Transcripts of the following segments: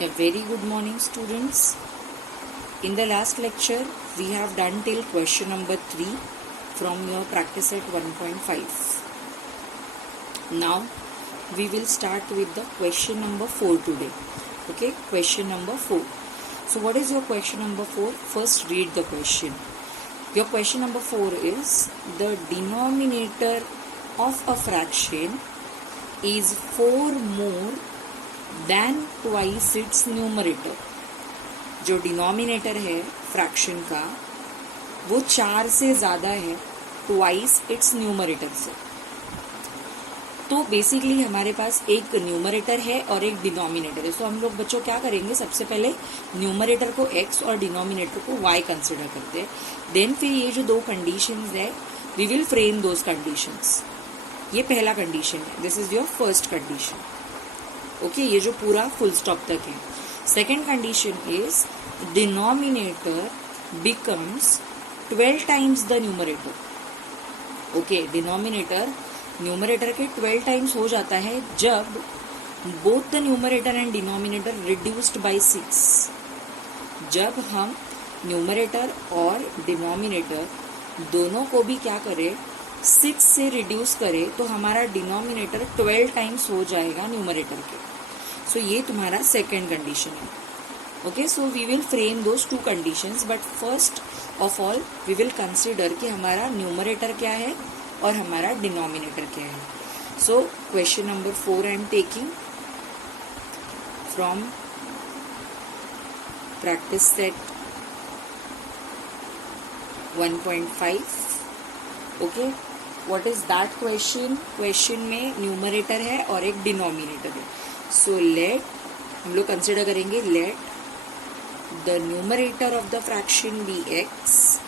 A very good morning, students. In the last lecture, we have done till question number 3 from your practice set 1.5. Now, we will start with the question number 4 today. Okay, question number 4. So, what is your question number 4? First, read the question. Your question number 4 is the denominator of a fraction is 4 more than twice its numerator. जो denominator है fraction का वो 4 से ज़्यादा है twice its numerator से. तो basically हमारे पास एक न्यूमरेटर है और एक डिनोमिनेटर है. सो हम लोग बच्चों क्या करेंगे, सबसे पहले न्यूमरेटर को x और डिनोमिनेटर को y कंसिडर करते हैं. देन फिर ये जो दो कंडीशंस है we will frame those conditions. ये पहला कंडीशन है, this is your first condition. Okay, ये जो पूरा फुल स्टॉप तक है. Second condition is denominator becomes 12 times the numerator. Okay, denominator numerator के 12 टाइम्स हो जाता है जब both the numerator and denominator reduced by 6. जब हम न्यूमरेटर और डिनोमिनेटर दोनों को भी क्या करें, 6 से रिड्यूस करें तो हमारा डिनोमिनेटर 12 टाइम्स हो जाएगा न्यूमरेटर के. सो ये तुम्हारा सेकेंड कंडीशन है. Okay, so we will frame those two conditions, but first of all we will consider कि हमारा न्यूमरेटर क्या है और हमारा डिनोमिनेटर क्या है. So question number 4 I am taking from practice set 1.5. Okay, what is that question? Question में numerator है और एक डिनोमिनेटर है. सो लेट हम लोग कंसिडर करेंगे, let the numerator of the fraction be x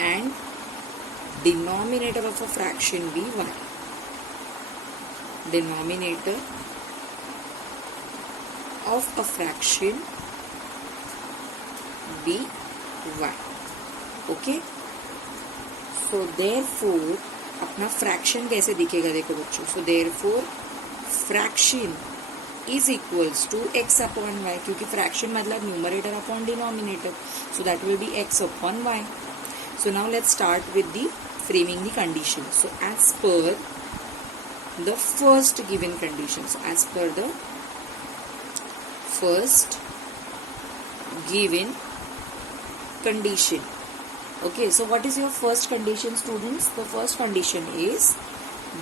and denominator of a fraction be y. Denominator of a fraction be y. Okay, so therefore अपना fraction कैसे दिखेगा देखो बच्चों. So therefore fraction is equals to x upon y, क्योंकि fraction मतलब numerator upon denominator. So that will be x upon y. So now let's start with the framing the condition. So as per the first given conditions, as per the first given condition. Okay, so what is your first condition, students? The first condition is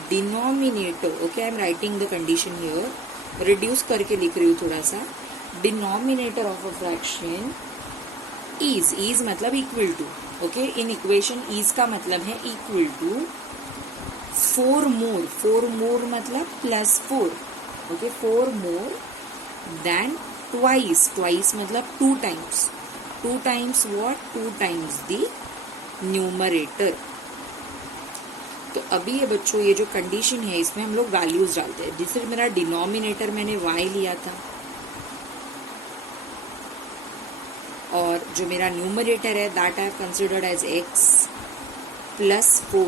denominator. Okay, I am writing the condition here. Reduce करके लिख रही हूँ थोड़ा सा. Denominator of a fraction is मतलब equal to. Okay, in equation is का मतलब है इक्वल टू 4 मोर. 4 मोर मतलब +4. Okay, 4 more than twice. Twice मतलब 2 times. 2 times what? 2 times the numerator. तो अभी ये बच्चों ये जो कंडीशन है इसमें हम लोग वैल्यूज डालते हैं. जैसे मेरा डिनोमिनेटर मैंने y लिया था और जो मेरा न्यूमरेटर है that I have considered as x +4.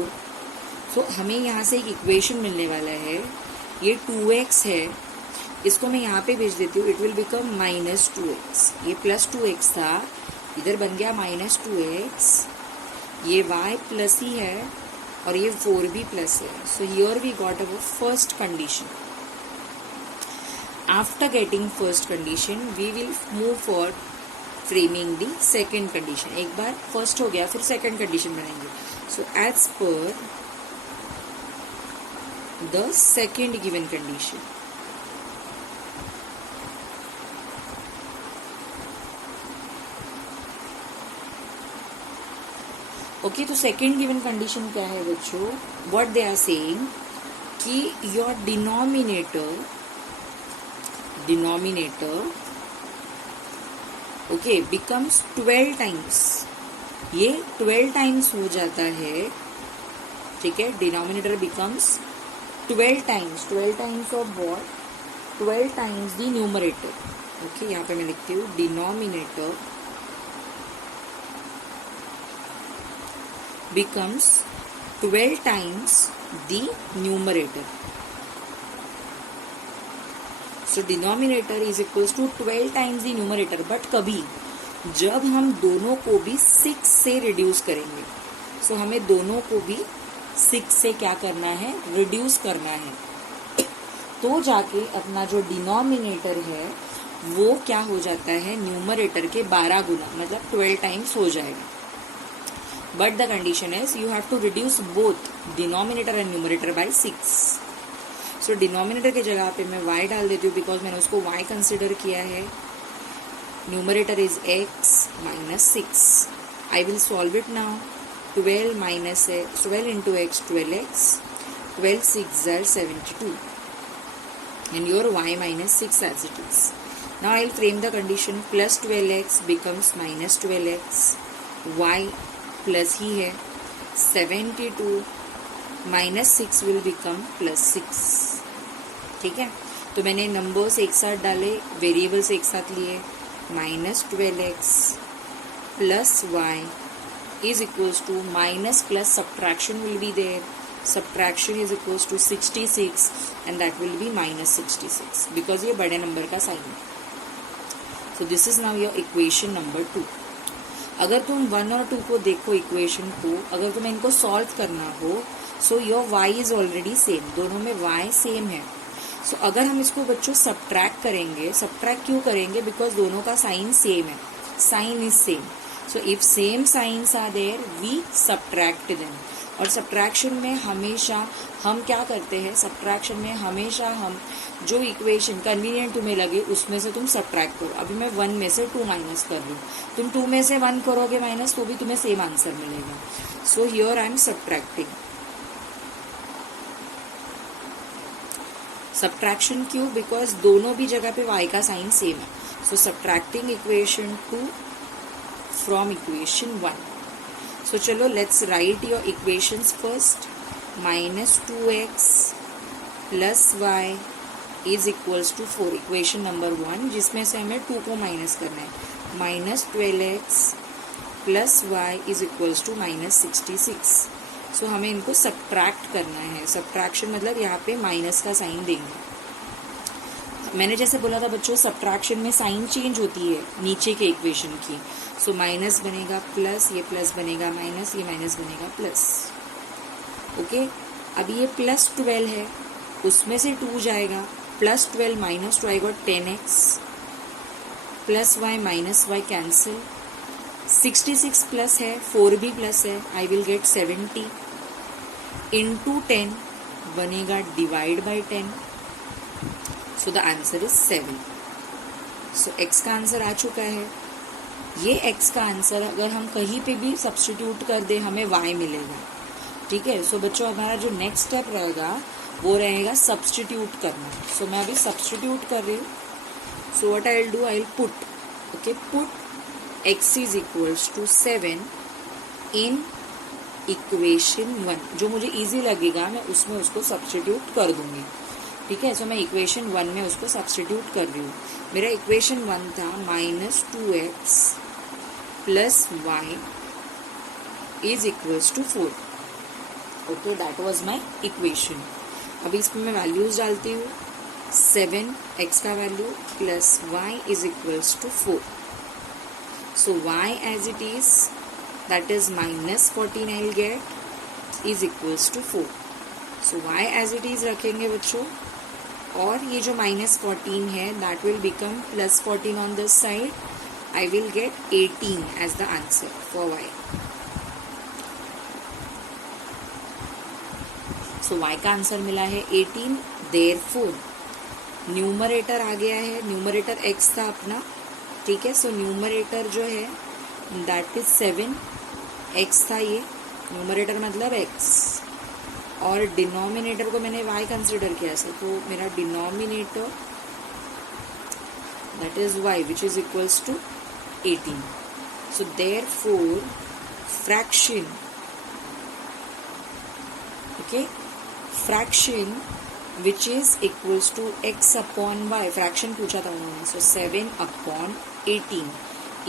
So हमें यहाँ से एक इक्वेशन मिलने वाला है. ये 2x है, इसको मैं यहाँ पे भेज देती हूँ. It will become -2x. ये +2x था, इधर बन गया -2x. ये y प्लस ही है और ये 4 भी प्लस है. So here we got our first condition. After getting first condition we will move for framing the second condition. एक बार फर्स्ट हो गया फिर सेकेंड कंडीशन बनाएंगे. So as per the second given condition. Okay, तो second given condition क्या है बच्चों? व्हाट दे आर सेइंग कि your denominator okay becomes 12 times. ये 12 टाइम्स हो जाता है. ठीक है, denominator becomes 12 times. 12 times of what? 12 times the numerator. Okay, यहाँ पे मैं लिखती हूँ denominator becomes 12 times the numerator. So denominator is equals to 12 times the numerator. But कभी जब हम दोनों को भी 6 से रिड्यूस करेंगे, सो हमें दोनों को भी 6 से क्या करना है, रिड्यूस करना है, तो जाके अपना जो डिनोमिनेटर है वो क्या हो जाता है, न्यूमरेटर के 12 गुना, मतलब 12 टाइम्स हो जाएगा. But the condition is you have to reduce both denominator and numerator by 6. So denominator के जगह पे मैं y डाल देती हूँ बिकॉज मैंने उसको y कंसिडर किया है. Numerator is x minus 6. I will solve it now. 12 minus 12 into x, 12x. 12 6 are 72. And your y minus 6 as it is. Now I will frame the condition. Plus 12x becomes minus 12x. Y plus ही है 72 minus 6 will become plus 6. ठीक है, तो मैंने numbers एक साथ डाले, variables एक साथ लिए. Minus 12x plus y is equals to minus plus subtraction will be there. Subtraction is equals to 66 and that will be minus 66 because ये बड़े नंबर का साइन है. So this is now your equation number 2. अगर तुम 1 और 2 को देखो equation को, अगर तुम्हें इनको सॉल्व करना हो, so your y is already same, दोनों में y सेम है. सो अगर हम इसको बच्चों सब्ट्रैक्ट करेंगे, सब्ट्रैक्ट क्यों करेंगे, बिकॉज दोनों का साइन सेम है, sign is same. So if same signs are there we subtract them. और सब्ट्रैक्शन में हमेशा हम क्या करते हैं, सब्ट्रैक्शन में हमेशा हम जो इक्वेशन कन्वीनियंट तुम्हें लगे उसमें से तुम सब्ट्रैक्ट करो. अभी मैं 1 में से 2 माइनस कर रही हूँ, तुम 2 में से 1 करोगे माइनस तो भी तुम्हें सेम आंसर मिलेगा. So here I am subtracting. Subtraction क्यों, बिकॉज दोनों भी जगह पे y का साइन सेम है. So subtracting equation 2 from equation 1. So चलो let's write your equations first. Minus 2x plus y is equals to 4, equation number 1, जिसमें से हमें 2 को माइनस करना है. Minus 12x plus y is equals to minus 66. So हमें इनको सब्ट्रैक्ट करना है. सब्ट्रैक्शन मतलब यहाँ पे माइनस का साइन देंगे. मैंने जैसे बोला था बच्चों, सब्ट्रैक्शन में साइन चेंज होती है नीचे के इक्वेशन की. सो माइनस बनेगा प्लस, ये प्लस बनेगा माइनस, ये माइनस बनेगा प्लस. ओके, अब ये प्लस 12 है, उसमें से 2 जाएगा. Plus 12 minus 2 I got 10x plus y minus y cancel. 66 plus है, 4 भी प्लस है, आई विल गेट 70 इंटू 10 बनेगा divide by 10. So the answer is 7. So x का आंसर आ चुका है. ये x का आंसर अगर हम कहीं पे भी सब्स्टिट्यूट कर दे हमें y मिलेगा. ठीक है, सो बच्चों हमारा जो नेक्स्ट स्टेप रहेगा वो रहेगा सब्स्टिट्यूट करना. सो मैं अभी सब्स्टिट्यूट कर रही हूँ. So what I will do, I will put, okay, put x is equals to 7 in equation 1. जो मुझे इजी लगेगा मैं उसमें उसको सब्स्टिट्यूट कर दूंगी. ठीक है, सो मैं इक्वेशन 1 में उसको सब्स्टिट्यूट कर रही हूँ. मेरा इक्वेशन 1 था minus 2x plus y is equals to 4. Okay, that was my equation. अभी इसमें मैं वैल्यूज डालती हूँ. 7 x का value plus y is equals to 4. So y as it is, that is minus 14 I will get is equals to 4. So y as it is रखेंगे बच्चों, और ये जो minus 14 है that will become plus 14 on this side. I will get 18 as the answer for y. So y का answer मिला है 18. Therefore numerator आ गया है, न्यूमरेटर x था अपना. ठीक है, सो न्यूमरेटर जो है दैट इज 7, x था ये, न्यूमरेटर मतलब x, और डिनोमिनेटर को मैंने y कंसिडर किया है. तो मेरा denominator that is y which is equals to 18. So therefore fraction, okay, fraction which is equals to x upon y, fraction पूछा था उन्होंने. So 7 upon 18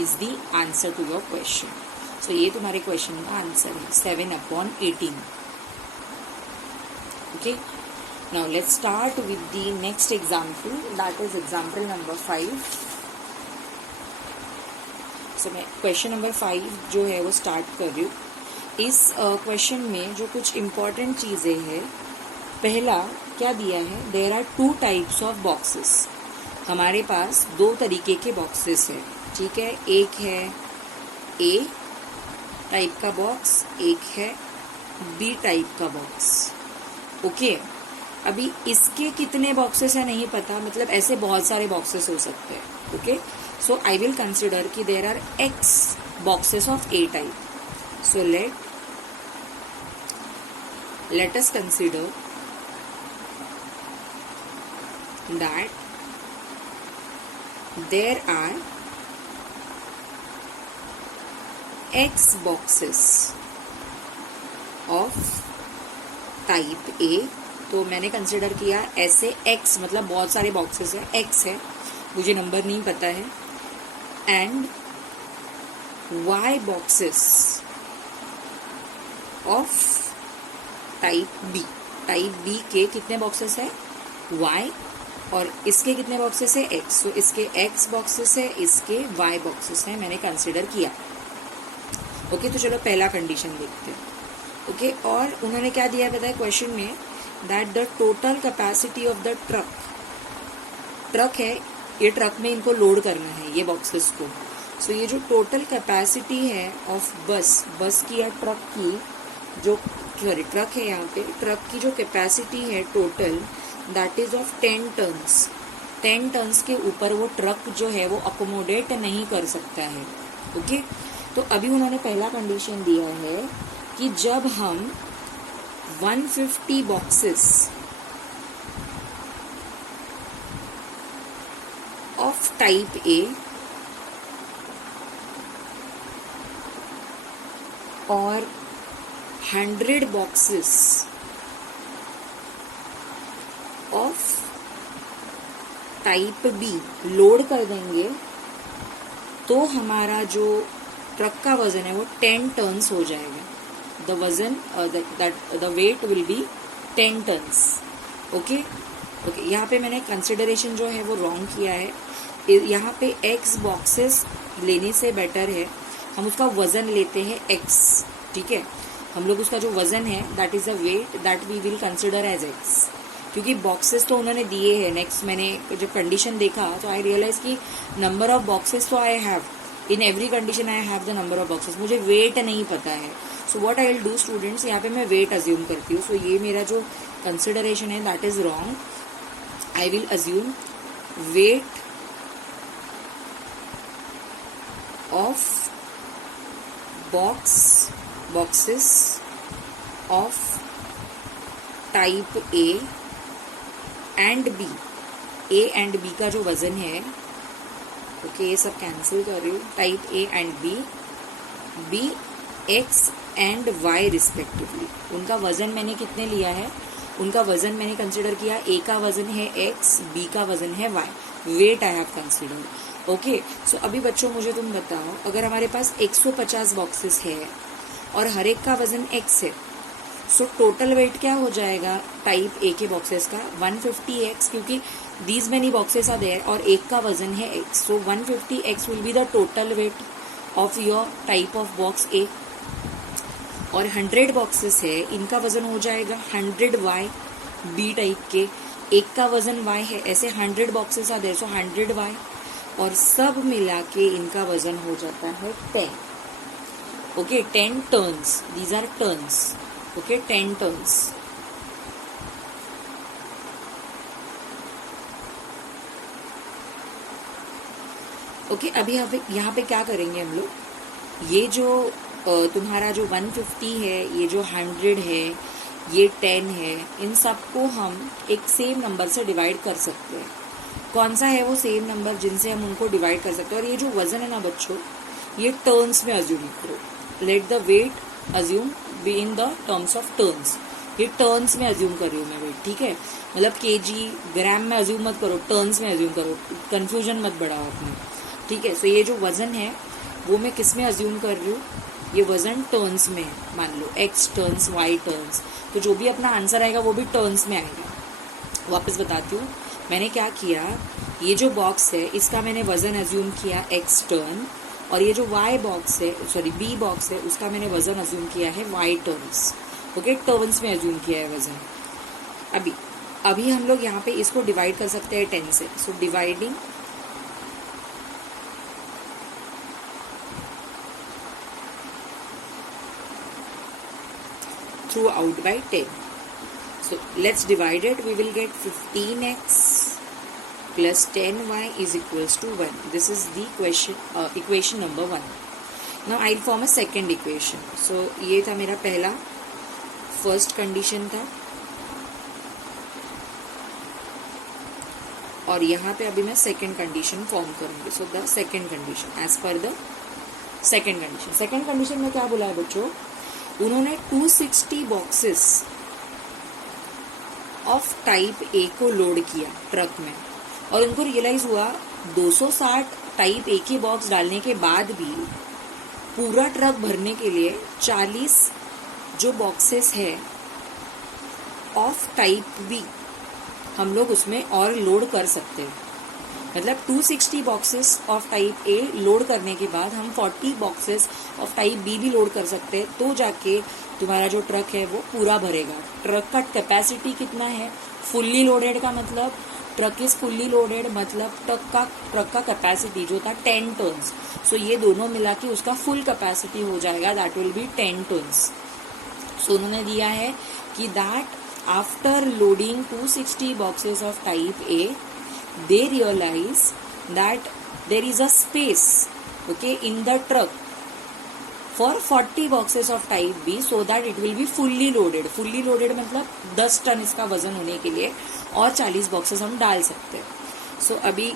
is the answer to your question. सो ये तुम्हारे question का आंसर है 7/18. Okay, now let's start with the next example, that is example number 5. सो मैं question number 5 जो है वो स्टार्ट कर रही हूँ. इस क्वेश्चन में जो कुछ इम्पॉर्टेंट चीज़ें हैं, पहला क्या दिया है, there are 2 types of boxes. हमारे पास 2 तरीके के बॉक्सेस है. ठीक है, एक है ए टाइप का बॉक्स, एक है बी टाइप का बॉक्स. ओके, अभी इसके कितने बॉक्सेस है नहीं pata, मतलब ऐसे बहुत सारे बॉक्सेस हो सकते हैं. Okay, so I will consider कि there are x boxes of a type. So let us consider that there are x boxes of type A. तो मैंने कंसिडर किया ऐसे x, मतलब बहुत सारे बॉक्सेस है, x है, मुझे नंबर नहीं पता है, and y boxes of type B. Type B के कितने बॉक्सेस है, y, और इसके कितने बॉक्सेस है, x. सो इसके x बॉक्सेस है, इसके y बॉक्सेस है, मैंने कंसिडर किया. ओके, तो चलो पहला कंडीशन देखते हैं. ओके, और उन्होंने क्या दिया पता है क्वेश्चन में, that the total capacity of the truck है, ये ट्रक में इनको लोड करना है ये बॉक्सेस को. सो ये जो टोटल कैपेसिटी है ऑफ बस की या ट्रक की, जो ट्रक है, यहाँ पे ट्रक की जो कैपेसिटी है total, that is of 10 tons. 10 tons के ऊपर वो ट्रक जो है वो अकोमोडेट नहीं कर सकता है. ओके, तो अभी उन्होंने पहला कंडीशन दिया है कि जब हम 150 बॉक्सेस ऑफ टाइप ए और 100 boxes of type B load कर देंगे, तो हमारा जो ट्रक का वजन है वो 10 टन्स हो जाएगा. द वजन the weight will be 10 tons. Okay, यहाँ पे मैंने कंसिडरेशन जो है वो रॉन्ग किया है. यहाँ पे x बॉक्सेस लेने से बेटर है हम उसका वजन लेते हैं x. ठीक है, हम लोग उसका जो वजन है, that is the weight that we will consider as x. क्योंकि बॉक्सेस तो उन्होंने दिए हैं. नेक्स्ट मैंने जब कंडीशन देखा तो आई रियलाइज कि नंबर ऑफ बॉक्सेस तो I have in every condition, I have the number of boxes, मुझे वेट नहीं पता है. सो what I will do students, यहाँ पे मैं वेट अज्यूम करती हूँ. सो ये मेरा जो कंसिडरेशन है that is wrong. I will assume weight of boxes of type A and B. A and B का जो वजन है, ओके, ये सब कैंसिल कर रही हूँ, type A and B x and y respectively. उनका वजन मैंने कितने लिया है, उनका वजन मैंने कंसिडर किया, ए का वजन है एक्स, बी का वजन है Y. Weight I have consider. Okay, so अभी बच्चों मुझे तुम बताओ, अगर हमारे पास 150 बॉक्सेस है और हर एक का वजन x है, सो टोटल वेट क्या हो जाएगा टाइप ए के बॉक्सेस का, 150x, क्योंकि these many boxes are there और एक का वजन है x. So 150x will be the total weight of your type of box A. और 100 बॉक्सेस है, इनका वजन हो जाएगा 100y. बी टाइप के एक का वजन y है, ऐसे 100 boxes are there, so 100y, और सब मिला के इनका वजन हो जाता है 10. Okay, 10 turns, these are turns. Okay, 10 turns. Okay, अभी यहाँ पे क्या करेंगे हम लोग, ये जो तुम्हारा जो 150 है, ये जो 100 है, ये 10 है, इन सबको हम एक सेम नंबर से डिवाइड कर सकते हैं. कौन सा है वो सेम नंबर जिनसे हम उनको डिवाइड कर सकते हैं. और ये जो वजन है ना बच्चों, ये टर्न्स में अज्यूम करो. Let the weight assume be in the terms of turns. ये टर्न्स में अज्यूम कर रही हूँ मैं वेट. ठीक है, मतलब केजी ग्राम में अज्यूम मत करो, टर्न्स में अज्यूम करो, कंफ्यूजन मत बढ़ाओ अपने. ठीक है, सो ये जो वजन है वो मैं किस में अज्यूम कर रही हूँ, ये वजन टर्न्स में है, मान लो x टर्न्स y टर्न्स, तो जो भी अपना आंसर आएगा वो भी टर्न्स में आएगा। वापस बताती हूँ, मैंने क्या किया, ये जो बॉक्स है इसका मैंने वजन एज्यूम किया x टर्न, और ये जो y बॉक्स है, सॉरी b बॉक्स है, उसका मैंने वजन एज्यूम किया है y टर्न्स। ओके, टर्न्स में एज्यूम किया है वजन। अभी हम लोग यहाँ पे इसको डिवाइड कर सकते हैं 10 से। So dividing through out by 10। So let's divide it. We will get 15x plus 10y is equals to 1. This is the equation number 1. Now I'll form a second equation. So ये था मेरा पहला first condition था, और यहाँ पे अभी मैं second condition form करूँगी. So the second condition, as per the second condition. Second condition में क्या बोला है बच्चों, उन्होंने 260 boxes ऑफ टाइप ए को लोड किया ट्रक में, और उनको रियलाइज हुआ 260 टाइप ए की बॉक्स डालने के बाद भी पूरा ट्रक भरने के लिए 40 जो बॉक्सेस है ऑफ टाइप बी हम लोग उसमें और लोड कर सकते हैं। मतलब 260 boxes of type a load करने के बाद हम 40 बॉक्सेस ऑफ टाइप बी भी लोड कर सकते हैं, तो जाके तुम्हारा जो ट्रक है वो पूरा भरेगा। ट्रक का कैपेसिटी कितना है, फुल्ली लोडेड का मतलब ट्रक इज फुल्ली लोडेड, मतलब ट्रक का कैपेसिटी जो था 10 टन्स। सो ये दोनों मिला के उसका फुल कैपेसिटी हो जाएगा, दैट विल बी 10 टन्स। सो उन्होंने दिया है कि that after loading 260 boxes of type A they realize that there is a space, okay, in the truck for 40 boxes of type B so that it will be fully loaded. fully loaded मतलब 10 ton इसका वजन होने के लिए और 40 boxes हम डाल सकते हैं। सो अभी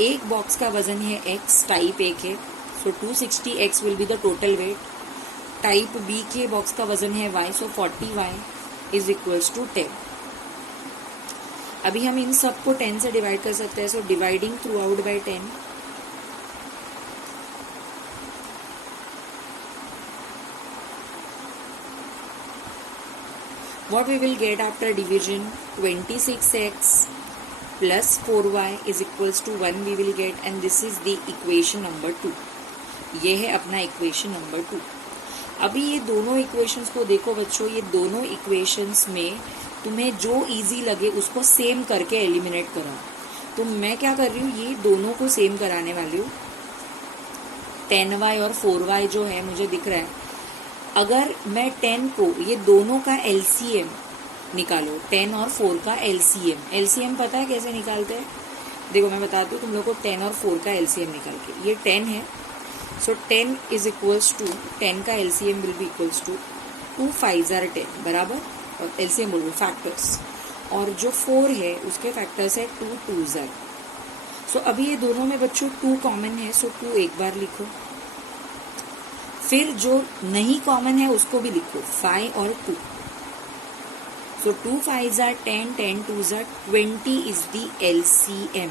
एक बॉक्स का वजन है x टाइप ए के, so 260x will be the total weight. Type B के बॉक्स का वजन है y, so 40y is equals to 10। अभी हम इन सब को 10 से डिवाइड कर सकते हैं। So dividing through out by 10, what we will get after division, 26x plus 4y is equals to 1 we will get, and this is the equation number 2. ये है अपना इक्वेशन नंबर 2। अभी ये दोनों इक्वेशंस को देखो बच्चों, ये दोनों इक्वेशंस में तुम्हें जो इजी लगे उसको सेम करके एलिमिनेट करो। तो मैं क्या कर रही हूँ, ये दोनों को सेम कराने वाली हूँ। 10y और 4y जो है मुझे दिख रहा है, अगर मैं 10 को, ये दोनों का एलसीएम निकालो, 10 और 4 का एलसीएम पता है कैसे निकालते हैं? देखो मैं बताती हूँ तुम लोग को 10 और 4 का एलसीएम निकाल के। ये 10 है, सो 10 इज इक्वल्स टू, 10 का LCM will be equals to 2 5 are 10 बराबर, और एलसीएम बोल रहे फैक्टर्स, और जो 4 है उसके फैक्टर्स है 2 2s are। सो अभी ये दोनों में बच्चों 2 कॉमन है, सो 2 एक बार लिखो, फिर जो नहीं कॉमन है उसको भी लिखो 5 और 2। सो 2 5s are 10, 10 2s are 20 is the LCM.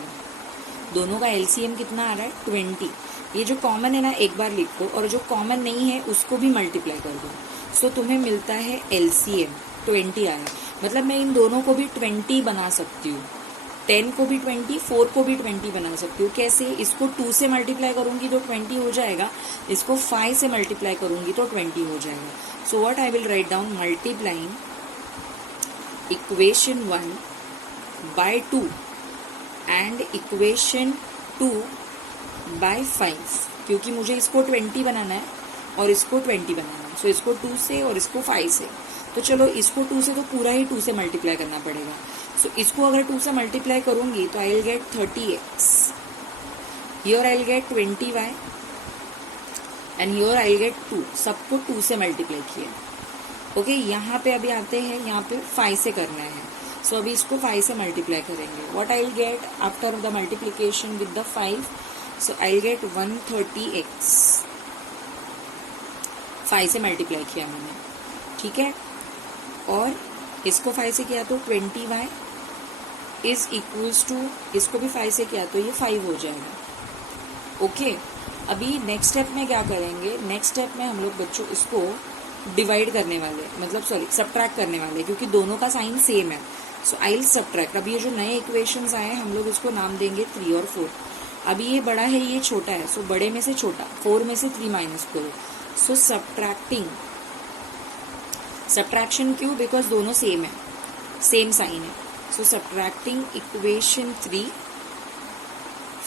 दोनों का एलसीएम कितना आ रहा है 20। ये जो कॉमन है ना एक बार लिखो, और जो कॉमन नहीं है उसको भी मल्टीप्लाई कर दो। सो तुम्हें मिलता है एलसीएम 20 आया। मतलब मैं इन दोनों को भी 20 बना सकती हूँ, 10 को भी 20, 4 को भी 20 बना सकती हूँ। कैसे? इसको 2 से मल्टीप्लाई करूंगी तो 20 हो जाएगा, इसको 5 से मल्टीप्लाई करूंगी तो 20 हो जाएगा। So what I will write down, multiplying equation 1 by 2 and equation 2 by 5, क्योंकि मुझे इसको 20 बनाना है और इसको 20 बनाना है। सो इसको 2 से और इसको 5 से, तो चलो इसको 2 से तो पूरा ही 2 से मल्टीप्लाई करना पड़ेगा। सो इसको अगर 2 से मल्टीप्लाई करूंगी तो आई will gate 30x, here I will gate 20y and here I will gate 2। सबको 2 से मल्टीप्लाई किया। ओके, यहाँ पे अभी आते हैं, यहाँ पे 5 से करना है। सो अभी इसको 5 से मल्टीप्लाई करेंगे। What I will get after the multiplication with the 5, so I will gate 130x। 5 से मल्टीप्लाई किया मैंने, ठीक है, और इसको 5 से किया तो 20y इज इक्वल्स टू, इसको भी 5 से किया तो ये 5 हो जाएगा। ओके, अभी नेक्स्ट स्टेप में क्या करेंगे, नेक्स्ट स्टेप में हम लोग बच्चों इसको डिवाइड करने वाले, मतलब सॉरी सब्ट्रैक्ट करने वाले, क्योंकि दोनों का साइन सेम है। So I will subtract. अभी ये जो नए इक्वेशंस आए हम लोग इसको नाम देंगे 3 और 4। अभी ये बड़ा है, ये छोटा है, सो बड़े में से छोटा 4 में से 3 माइनस करो। सो सब्ट्रैक्शन क्यों? बिकॉज दोनों सेम है, सेम साइन है। सो सब्ट्रैक्टिंग इक्वेशन 3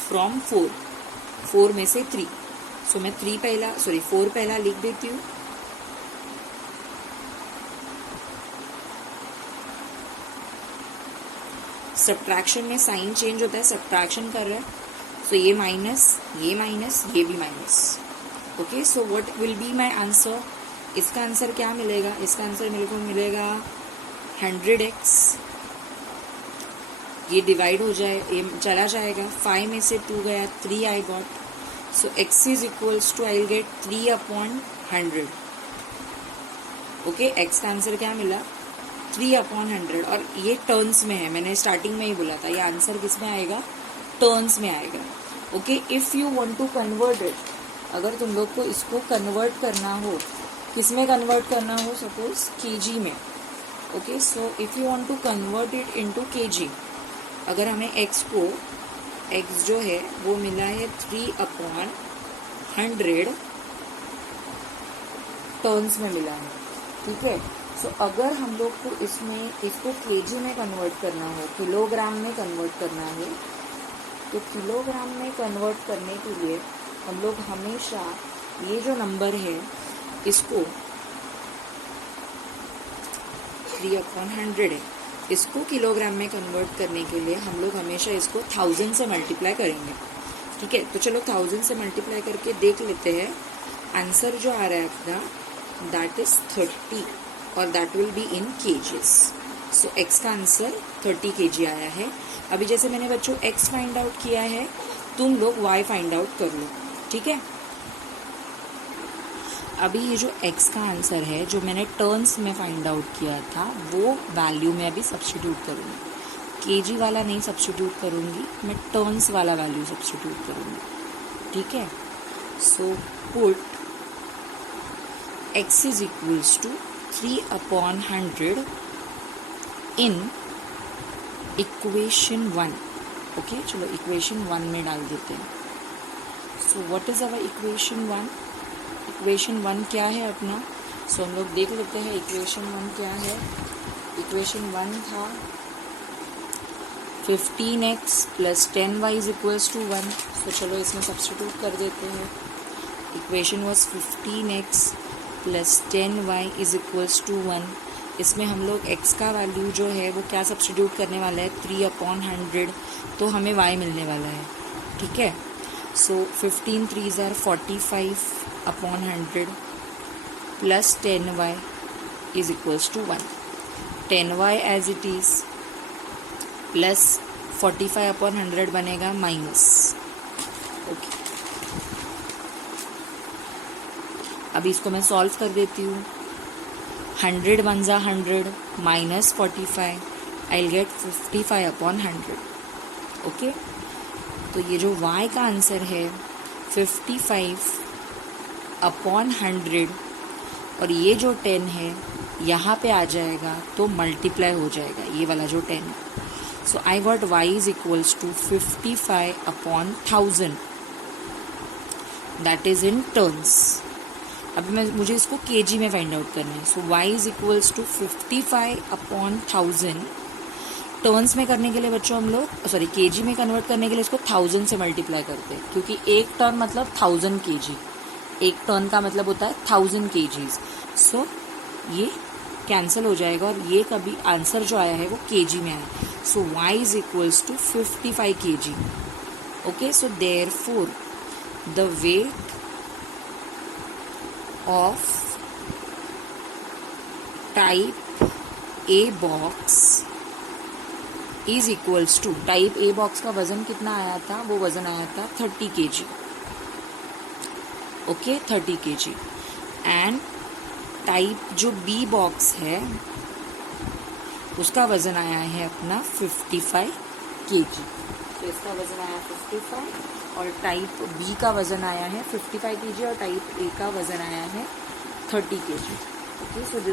फ्रॉम 4 में से 3। सो मैं 4 पहला लिख देती हूँ। सब्ट्रैक्शन में साइन चेंज होता है, सब्ट्रैक्शन कर रहा है, सो ये माइनस, ये माइनस, ये भी minus. Okay, so what will be my answer? इसका आंसर क्या मिलेगा? इसका आंसर मेरे को मिलेगा 100x। ये डिवाइड हो जाए, ये चला जाएगा, 5 में से 2 गया, 3 I got. So x is equals to I will get 3/100। Okay, x का आंसर क्या मिला? 3/100। और ये टर्न्स में है, मैंने स्टार्टिंग में ही बोला था, ये आंसर किस में आएगा? टर्न्स में आएगा। Okay, if you want to convert it, अगर तुम लोग को इसको कन्वर्ट करना हो, किस में कन्वर्ट करना हो? सपोज केजी में। Okay, so if you want to convert it into kg, अगर हमें x जो है वो मिला है 3/100 टर्न्स में मिला है, ठीक है। सो अगर हम लोग को इसको केजी में कन्वर्ट करना हो, किलोग्राम में कन्वर्ट करना है, तो किलोग्राम में कन्वर्ट करने के लिए हम लोग हमेशा ये जो नंबर है इसको 3/100 है, इसको किलोग्राम में कन्वर्ट करने के लिए हम लोग हमेशा इसको 1000 से मल्टीप्लाई करेंगे, ठीक है। तो चलो 1000 से मल्टीप्लाई करके देख लेते हैं। आंसर जो आ रहा है अपना दैट इज 30 और that will be in KGs. So x का आंसर 30 kg आया है। अभी जैसे मैंने बच्चों x फाइंड आउट किया है, तुम लोग y फाइंड आउट कर लो, ठीक है। अभी ये जो x का आंसर है जो मैंने टर्न्स में फाइंड आउट किया था वो वैल्यू में अभी सब्स्टिट्यूट करूँगी, केजी वाला नहीं सब्स्टिट्यूट करूँगी, मैं टर्न्स वाला वैल्यू सब्स्टिट्यूट करूँगी, ठीक है। So put x is equals to 3/100 in equation 1। Okay, चलो इक्वेशन 1 में डाल देते हैं। So what is our equation 1? Equation 1 क्या है अपना? सो हम लोग देख लेते हैं इक्वेशन 1 क्या है। इक्वेशन 1 था 15x + 10y is equals to 1। So चलो इसमें सब्स्टिट्यूट कर देते हैं। Equation was 15x + 10y is equals to 1। इसमें हम लोग x का वैल्यू जो है वो क्या सब्स्टिट्यूट करने वाला है? 3/100, तो हमें y मिलने वाला है, ठीक है। सो 15 3s are 45/100 plus 10y is equals to 1. 10y as it is plus 45/100 बनेगा माइनस। ओके, अभी इसको मैं सॉल्व कर देती हूँ। 100 1s are 100 minus 45, I'll get 55/100। Okay, तो ये जो y का आंसर है 55/100 और ये जो 10 है यहाँ पे आ जाएगा तो मल्टीप्लाई हो जाएगा ये वाला जो 10 है। So I got y is equals to 55/1000, that is in tons. अभी मुझे इसको केजी में फाइंड आउट करना है। So y is equals to 55/1000 tons में करने के लिए बच्चों हम लोग केजी में कन्वर्ट करने के लिए इसको 1000 से मल्टीप्लाई करते हैं, क्योंकि एक टर्न मतलब 1000 kg, एक टर्न का मतलब होता है 1000 kgs। सो ये कैंसिल हो जाएगा और ये कभी आंसर जो आया है वो केजी में आया। So y is equals to 55 kg। Okay, so therefore the weight of type A box is equals to, type A box का वजन कितना आया था? वो वजन आया था 30 kg। Okay, 30 kg। And type जो बी बॉक्स है उसका वजन आया है अपना 55 kg। तो इसका वजन आया 55 और टाइप बी का वजन आया है 55 kg और टाइप ए का वजन आया है 30 kg. Okay, so this